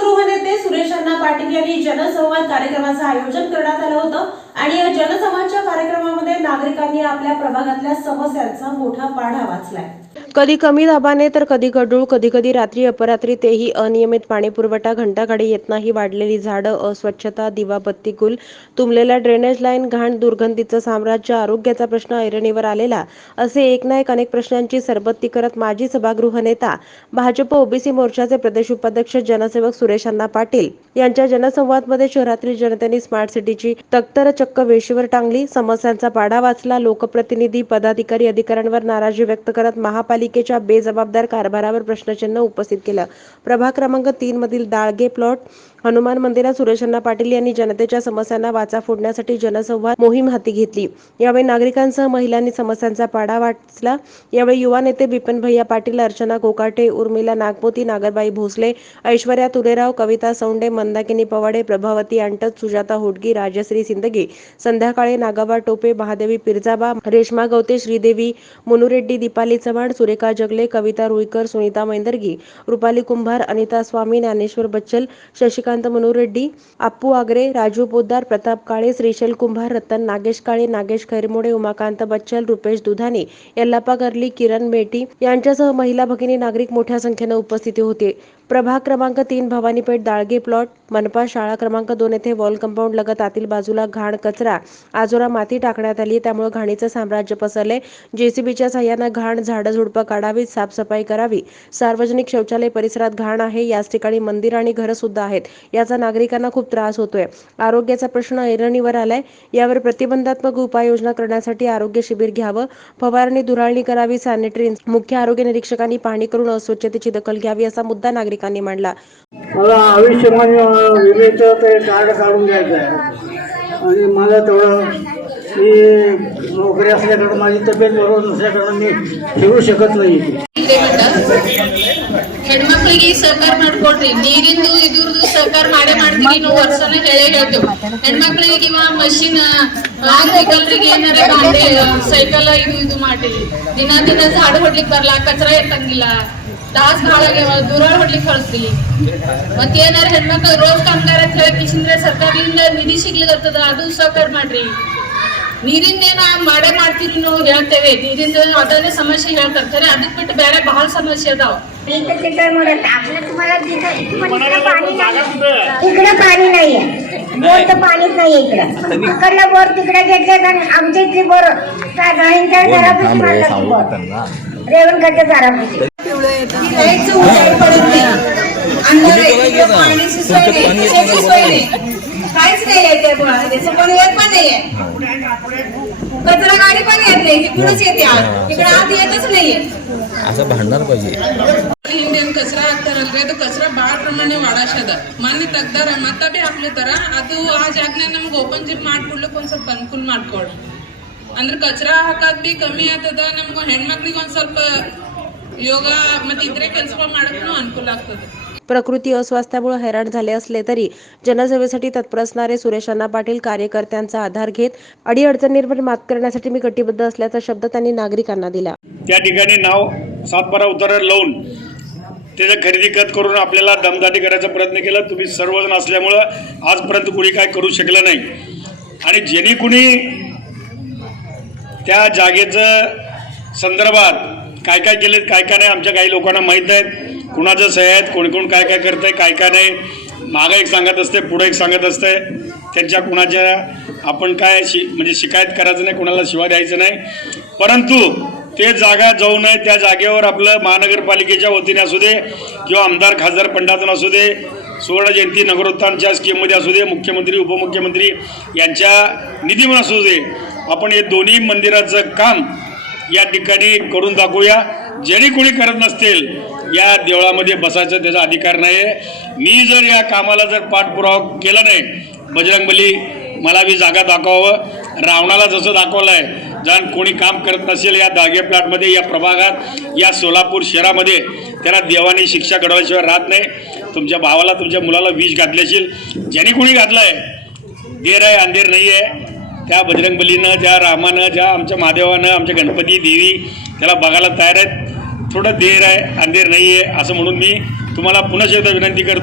सभागृह नेते सुरेश अण्णा पाटील यांनी जनसंवाद कार्यक्रमाचं आयोजन करण्यात आलं होतं आणि या जनसंवादच्या कार्यक्रमामध्ये नागरिकांनी आपल्या प्रभागातल्या समस्यांचा मोठा पाढा वाचलाय। कधी कमी दाबाने तर कधी गढूळ, कधी रात्री अपरात्री, तेही अनियमित पाणी पुरवठा, घंटागाडी येत नाही, वाढलेली झाडं, अस्वच्छता, दिवाबत्ती गुल, तुंबलेल्या ड्रेनेज लाईन, घाण, दुर्गंधीचं साम्राज्य, आरोग्याचा प्रश्न ऐरणीवर आलेला, असे एक ना एक अनेक प्रश्नांची सरबत्ती करत माजी सभागृह नेता, भाजप ओबीसी मोर्चाचे प्रदेश उपाध्यक्ष जनसेवक सुरेश अण्णा पाटील यांच्या जनसंवादमध्ये शहरातील जनतेने स्मार्ट सिटीची तख्तर चक्क वेशीवर टांगली, समस्यांचा पाढा वाचला, लोकप्रतिनिधी, पदाधिकारी, अधिकाऱ्यांवर नाराजी व्यक्त करत महापालिकेच्या बेजबाबदार कारभारावर प्रश्नचिन्ह उपस्थित केलं। प्रभाग क्रमांक 3 मधील दाळगे प्लॉट हनुमान मंदिरात सुरेश अण्णा पाटील यांनी जनतेच्या समस्यांना वाचा फोडण्यासाठी जनसंवाद मोहीम हाती घेतली। यावेळी नागरिकांसह महिलांनी समस्यांचा पाढा वाचला। यावेळी युवा नेते बिपिन भैया पाटील, अर्चना कोकाटे, उर्मिला नागपोती, नागरबाई भोसले, ऐश्वर्या तुरेराव, कविता सौंडे, मंदाकिनी पवाडे, प्रभावती अंटत, सुजाता होटगी, राजश्री सिंदगी, संध्याकाळी, नागाबा टोपे, महादेवी पिरजाबा, रेश्मा गवते, श्रीदेवी मुनुरेड्डी, दीपाली चव्हाण, सुरेखा जगले, कविता रुईकर, सुनीता मैंदर्गी, रुपाली कुंभार, अनिता स्वामी, ज्ञानेश्वर बच्चल, शशिकांत मनुरेड्डी, अप्पू आगरे, राजू पोद्दार, प्रताप काळे, श्रीशैल कुंभार, रतन नागेश काळे, नागेश खैरमोडे, उमाकांत बच्चल, रुपेश दुधानी, यल्लापा गर्ली, किरण मेटी यांच्यासह महिला भगिनी नागरिक मोठ्या संख्येने उपस्थित होते। प्रभाग क्रमांक 3 भवानीपेठ दाळगे प्लॉट मनपा शाळा क्रमांक 2 येथे वॉल कंपाऊंड लगत आतील बाजूला घाण, कचरा, आजोरा माती टाकण्यात आली, त्यामुळे घाणीचं साम्राज्य पसरले। जेसीबीच्या साह्याने घाण, झाडं झुडपं काढावीत, साफसफाई करावी। सार्वजनिक शौचालय परिसरात घाण आहे, याच ठिकाणी मंदिर आणि घरं सुद्धा आहेत, याचा नागरिकांना खूप त्रास होतोय। आरोग्याचा प्रश्न ऐरणीवर आलाय, यावर प्रतिबंधात्मक उपाययोजना करण्यासाठी आरोग्य शिबिर घ्यावं, फवारणी धुराळणी करावी, सॅनिटरी मुख्य आरोग्य निरीक्षकांनी पाहणी करून अस्वच्छतेची दखल घ्यावी, असा मुद्दा नागरिकांनी मांडला। मला आयुष्यमान विम्याचं ते कार्ड काढून घ्यायचं आहे आणि मला तेवढं मी नोकरी असल्याकडं माझी तब्येत बरोबर नसल्याकडं मी फिरू शकत नाही। ಹೆಣ್ಮಕ್ಳಿಗೆ ಸಹಕಾರ ಮಾಡ್ಕೊಡ್ರಿ, ನೀರಿಂದು ಇದ್ರದ್ದು ಸಹಕಾರ ಮಾಡ್ತೀವಿ ನಾವು ವರ್ಷನ ಹೇಳ್ತೇವೆ। ಹೆಣ್ಮಕ್ಳಿಗೆ ಮಷಿನ್ ವೆಹಿಕಲ್ರಿಗೆ ಏನಾರ ಬಾಂಡೆ ಸೈಕಲ್ ಇದು ಮಾಡಿ ದಿನ झाड ಹೊಡ್ಲಿಕ್ಕೆ ಬರಲ್ಲ, ಕಚರಾ ಎತ್ತಂಗಿಲ್ಲ, ತಾಸ್ ಭಾಳ ಆಗ್ಯಾವ, ದೂರ ಹೊಡ್ಲಿಕ್ಕೆ ಕಳಿಸ್ರಿ। ಮತ್ತೇನಾರ ಹೆಣ್ಮಕ್ಳು ರೋಡ್ ಕಾಮಗಾರ ಅಂತ ಹೇಳಿ ಕಿಶಿಂದ್ರೆ ಸರ್ಕಾರದಿಂದ ನಿಧಿ ಸಿಗ್ಲಿಕ್ಕತ್ತದ, ಅದು ಸಹಕಾರ ಮಾಡ್ರಿ। ನೀರಿಂದೇನ ಮಾಡ್ತೀರಿ ನಾವು ಹೇಳ್ತೇವೆ, ನೀರಿಂದ ಅದನ್ನೇ ಸಮಸ್ಯೆ ಹೇಳ್ತಾರೆ ಖರೆ, ಅದಕ್ಕೆ ಬಿಟ್ಟು ಬೇರೆ ಬಹಳ ಸಮಸ್ಯೆ ಅದಾವ। इकडे पाणी नाहीये, बोर तर पाणीच नाही इकडं, इकडलं बोर तिकडे घेतले कारण आमच्या इथली बोर काय गाडींच्या घरापाशी मारला बोर रेवणकडच्या घरापाशी काहीच नाही आहे त्या त्याचं पण येत पण नाहीये, कचरा गाडी पण येत नाही, तिकडूनच येते, तिकडे आत येतच नाहीये। असं भांडणार पाहिजे। ಹಿಂದೇನು ಕಚರಾ ಹಾಕ್ತಾರಲ್ರಿ, ಅದು ಕಚರಾ ಭಾಳ ಪ್ರಮಾಣ ವಾಡಾಶದ ಮೊನ್ನೆ ತೆಗ್ದಾರ, ಮತ್ತೆ ಬಿ ಹಾಕ್ಲತ್ತಾರ, ಅದು ಆ ಜಾಗನ ನಮ್ಗೆ ಓಪನ್ ಜಿಪ್ ಮಾಡ್ಕೊಡ್ಲಿಕ್ಕೆ ಒಂದ್ ಸ್ವಲ್ಪ ಅನುಕೂಲ ಮಾಡ್ಕೊಡ್ರಿ, ಅಂದ್ರೆ ಕಚರಾ ಹಾಕೋದ್ ಬಿ ಕಮ್ಮಿ ಆಗ್ತದ, ನಮ್ಗೆ ಹೆಣ್ಮಕ್ಳಿಗೆ ಒಂದ್ ಸ್ವಲ್ಪ ಯೋಗ ಮತ್ತೆ ಇದ್ರೆ ಕೆಲಸಗಳು ಮಾಡಕ್ಕೂ ಅನುಕೂಲ ಆಗ್ತದೆ। प्रकृती अस्वास्थ्यामुळे हैराण झाले असले तरी जनसेवेसाठी तत्पर असणारे सुरेश अण्णा पाटील कार्यकर्त्यांचा आधार घेत अडीअडचणींवर मात करण्यासाठी मी कटिबद्ध असल्याचा शब्द त्यांनी नागरिकांना दिला। त्या ठिकाणी नाव 7-12 उतारा लावून त्याचं खरेदी खत करून आपल्याला दमदाटी करायचा प्रयत्न केला। तुम्ही सर्वजण असल्यामुळं आजपर्यंत कुणी काय करू शकलं नाही आणि ज्यांनी कुणी त्या जागेचं संदर्भात काय काय केलेत, काय काय नाही, आमच्या काही लोकांना माहीत आहेत कुणाचं सह्य आहेत, कोण काय काय करत आहे, काय काय नाही, मागं एक सांगत असते, पुढं एक सांगत असते, त्यांच्या कुणाच्या आपण काय म्हणजे शिकायत करायचं नाही, कुणाला शिवा द्यायचं नाही, परंतु ते जागा जाऊ नये, त्या जागेवर आपलं महानगरपालिकेच्या वतीने असू दे किंवा आमदार खासदार फंडातून असू दे, सुवर्ण जयंती नगरोत्थानच्या स्कीममध्ये असू दे, मुख्यमंत्री उपमुख्यमंत्री यांच्या निधीमधून असू दे, आपण हे दोन्ही मंदिराचं काम या ठिकाणी करून दाखवूया। ज्यांनी कोणी करत नसतील या देवळामध्ये बसायचं त्याचा अधिकार नाही आहे। मी जर या कामाला जर पाठपुरावा केला नाही, बजरंगबली मला बी जागा दाखवावं, रावणाला जसं दाखवलं आहे, जण कोणी काम करत नसेल या दागे प्लॉटमध्ये, या प्रभागात, या सोलापूर शहरामध्ये, त्याला देवाने शिक्षा घडवल्याशिवाय राहत नाही। तुमच्या भावाला तुमच्या मुलाला विष घातल्याशील, ज्यांनी कोणी घातलं आहे, देर आहे अंधेर नाही आहे, त्या बजरंगबलीनं, त्या रामानं, ज्या आमच्या महादेवानं, आमच्या गणपती देवी त्याला बघायला तयार आहेत। थोडं देर आहे अंधेर नाही आहे असं म्हणून मी तुम्हाला पुन्हा एकदा विनंती करतो।